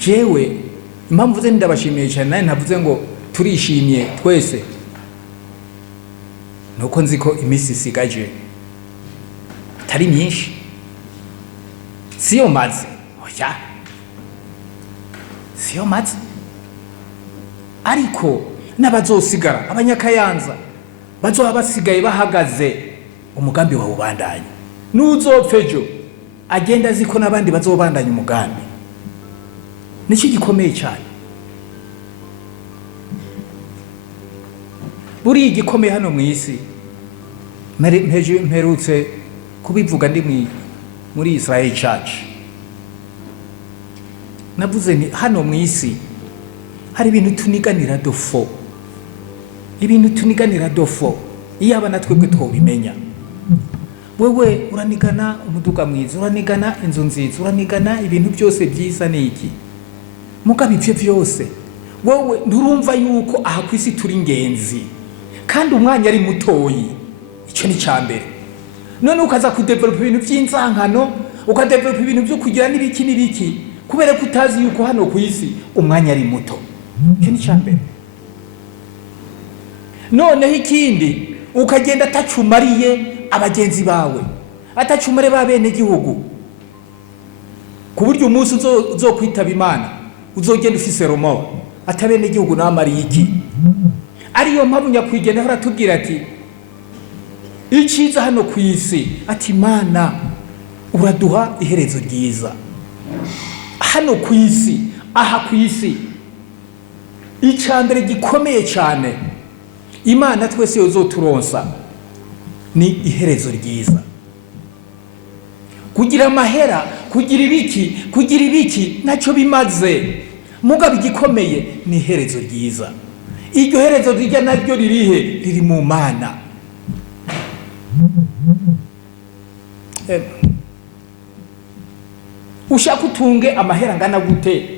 jewe impamvu ze ndabashimiye cyane naye ntavuze ngo turishimye twese nuko nzi ko iminsi isigaje atari myinshi siyo maze oya siyo maze ariko n'abazosigara abanyakayanza bazoba basigaye bahagaze umugambi wawe ubandanye n'uzopfejo agenda aziko n'abandi bazobandanya umugambi nicyo gikomeye cyane buri igikomeye hano mu isi mperutse kubivuga ndi muri Israel Church navuze ni hano mu isi hari ibintu tuniganira dofo iyo abana twebwe twobimenya wewe uranigana umuduga mwiza uranigana inzu nziza uranigana ibintu byose byiza n'iki mugabe ivyo byose wowe nturumva yuko aha kwisi turi ngenzi kandi umwanya ari mutoyi icyo ni cyambere none ukaza kudevelopa ibintu by'inzankano ukadevelopa ibintu byo kugira n'ibiki kubera ko utazi yuko hano ku isi umwanya ari muto icyo ni cyambere noneho ikindi ukagenda atacumariye abagenzi bawe atacumare ba bene gihugu ku buryo umunsi uzokwitaba Imana uzogenda ufise romo atabene gihugu namariye iki ariyo mpamvu nyakwigenda haratubwira ati iciza hano ku isi ati Imana uraduha iherezo ryiza hano ku isi aha ku isi icambere gikomeye cyane Imana twese yozoturonsa ni iherezo ryiza kugira amahera kugira ibiki nacyo bimaze mugabe igikomeye ni iherezo ryiza iryo herezo rya naryo riri mu Mana ushaka utunge amahera ngana gute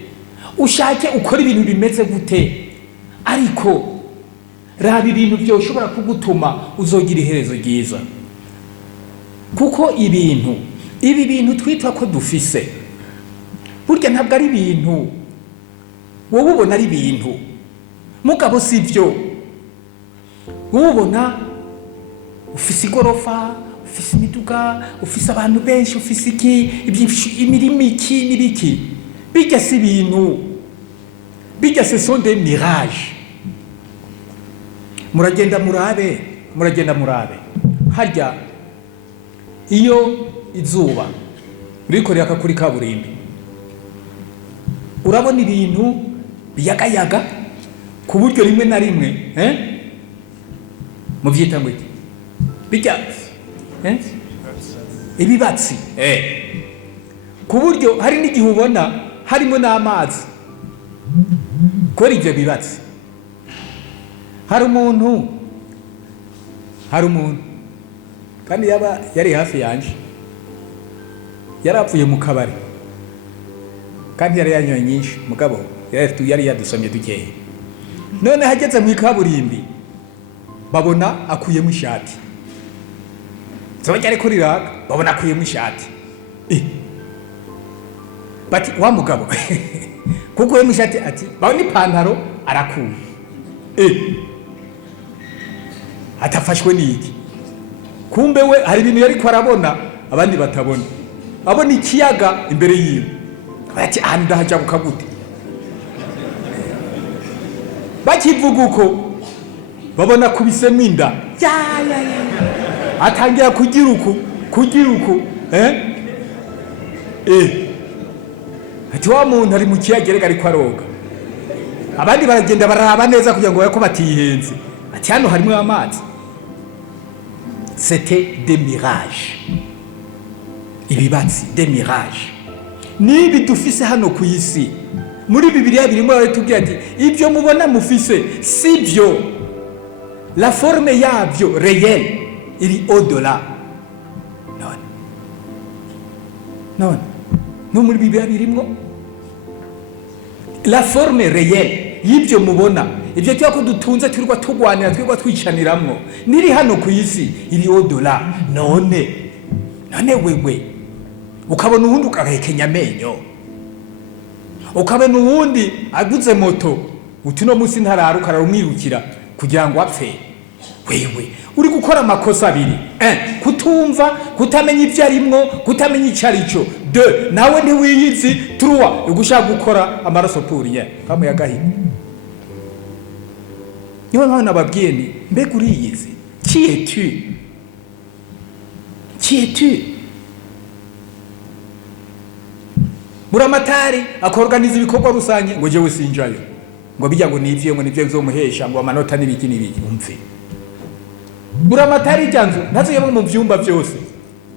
ushake ukora ibintu bimeze gute ariko raba ibintu byoshobora kugutuma uzogira iherezo ryiza kuko ibi bintu twitwa ko dufise burya ntabwo ari ibintu wowe ubona ari ibintu mugabo sivyo wowe ubona ufise igorofa ufise imiduga ufise abantu benshi ufise imirimo iki n'ibiki bijya si ibintu bijya ce sont des mirages muragenda murabe harya iyo izuba urikorera kuri kaburimbi urabona ibintu biyagayaga ku buryo rimwe na rimwe mu byita ngo iki bijya ibibatsi ku buryo hari n'igihe ubona harimo n'amazi kora ibyo bibatsi hari umuntu kandi yari hafi yanje yarapfuye mu kabari kandi yari yanyoye nyinshi mugabo yari yadusomye dukeye none hageze mu ikaburimbi babona akuyemo ishati zoba ari kuri raka babona akuyemo ishati bati wa mugabo kuko yemu ishati ati babona ipantaro arakuye atafashwe n'iki kumbe we hari ibintu yari ko arabona abandi batabona abona ikiyaga imbere yiwe ati ndahaja gute bakivuga uko babona kubisemo inda atangira kugira uku ati wa muntu ari mu kiyaga ariko aroga abandi baragenda baraba neza kugira ngo bayako batihenze ati hano harimo amazi c'était des mirages ibibatsi des mirages nibi dufise hano ku isi muri Bibiliya birimo baratubwira ati ibyo mubona mufise sibyo la forme yabyo réelle iri au-delà no muri Bibiliya birimo la forme réelle y'ibyo mubona ibyo cyako dutunze turwa tugwanira twirwa twicaniramwo niri hano ku isi iri au-delà none wewe ukabona ubundi ukahekenya amenyo ukabe n'uwundi aguze moto uti no musi ntararuka ararumwirukira kugira ngo apfe. Wewe uri gukora amakosa abiri: kutumva, kutamenya ibyo arimwo, kutamenya icyo arico; 2 nawe ntiwiyizi; 3 ugushaka gukora amaraso puriye kamwe yagahita. Niyo mpamvu nababwiye nti mbega uriyizi? Qui es-tu? Buramatari akorganiza ibikorwa rusange ngo jewe sinjayo, ngo bijya ngo nivyo ngo nivyo bizomuhesha ngo amanota n'ibiki n'ibiki. Umve, buramatari janzo ntazo yemwe mu vyumba byose,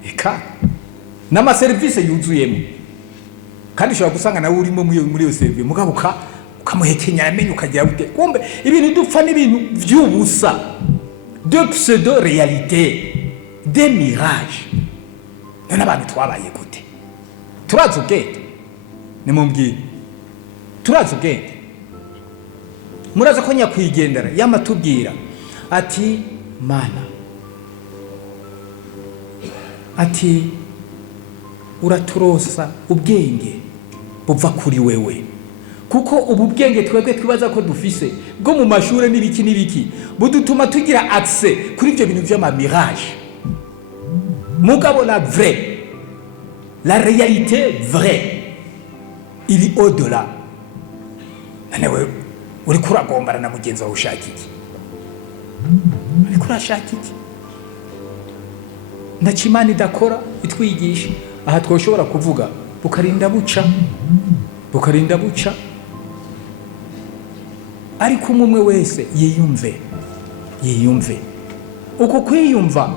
eka n'ama service yuzuyemo, kandi ushobora gusanga nawe urimo muri iyo service mugabo ukamuhekenya amenye ukagira gute. Kumbe ibintu dupfa n'ibintu vy'ubusa, de pseudo réalité, des mirages. None abantu twabaye gute? Turazi ubwenge? Nimumbwire, turazi ubwenge? Muraza ko nyakwigendera yamatubwira ati mana, ati uraturosa ubwenge buva kuri wewe, kuko ubu bwenge twebwe twibaza ko dufise bwo mu mashure n'ibiki budutuma tugira accès kuri ibyo bintu by'ama mirage. Mugabo la vraie, la réalité vraie, il est au-delà. Nawe uri kuragombara na mugenzi wawe ushaka iki? Uri kurashaka iki? Ndakimana idakora itwigisha aha twoshobora kuvuga bukarinda buca, ariko umwe wese yiyumve. Uko kwiyumva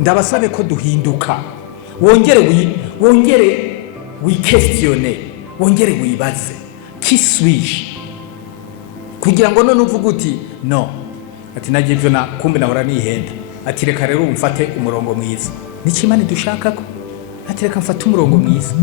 ndabasabe ko duhinduka. Wongere wikestione, wongere wibaze qui suis-je, kugira ngo none uvuga uti no, ati nagiye byo na kumbe nahora nihenda, ati reka rero umfate umurongo mwiza. Nikimana dushaka ko ati reka mfate umurongo mwiza.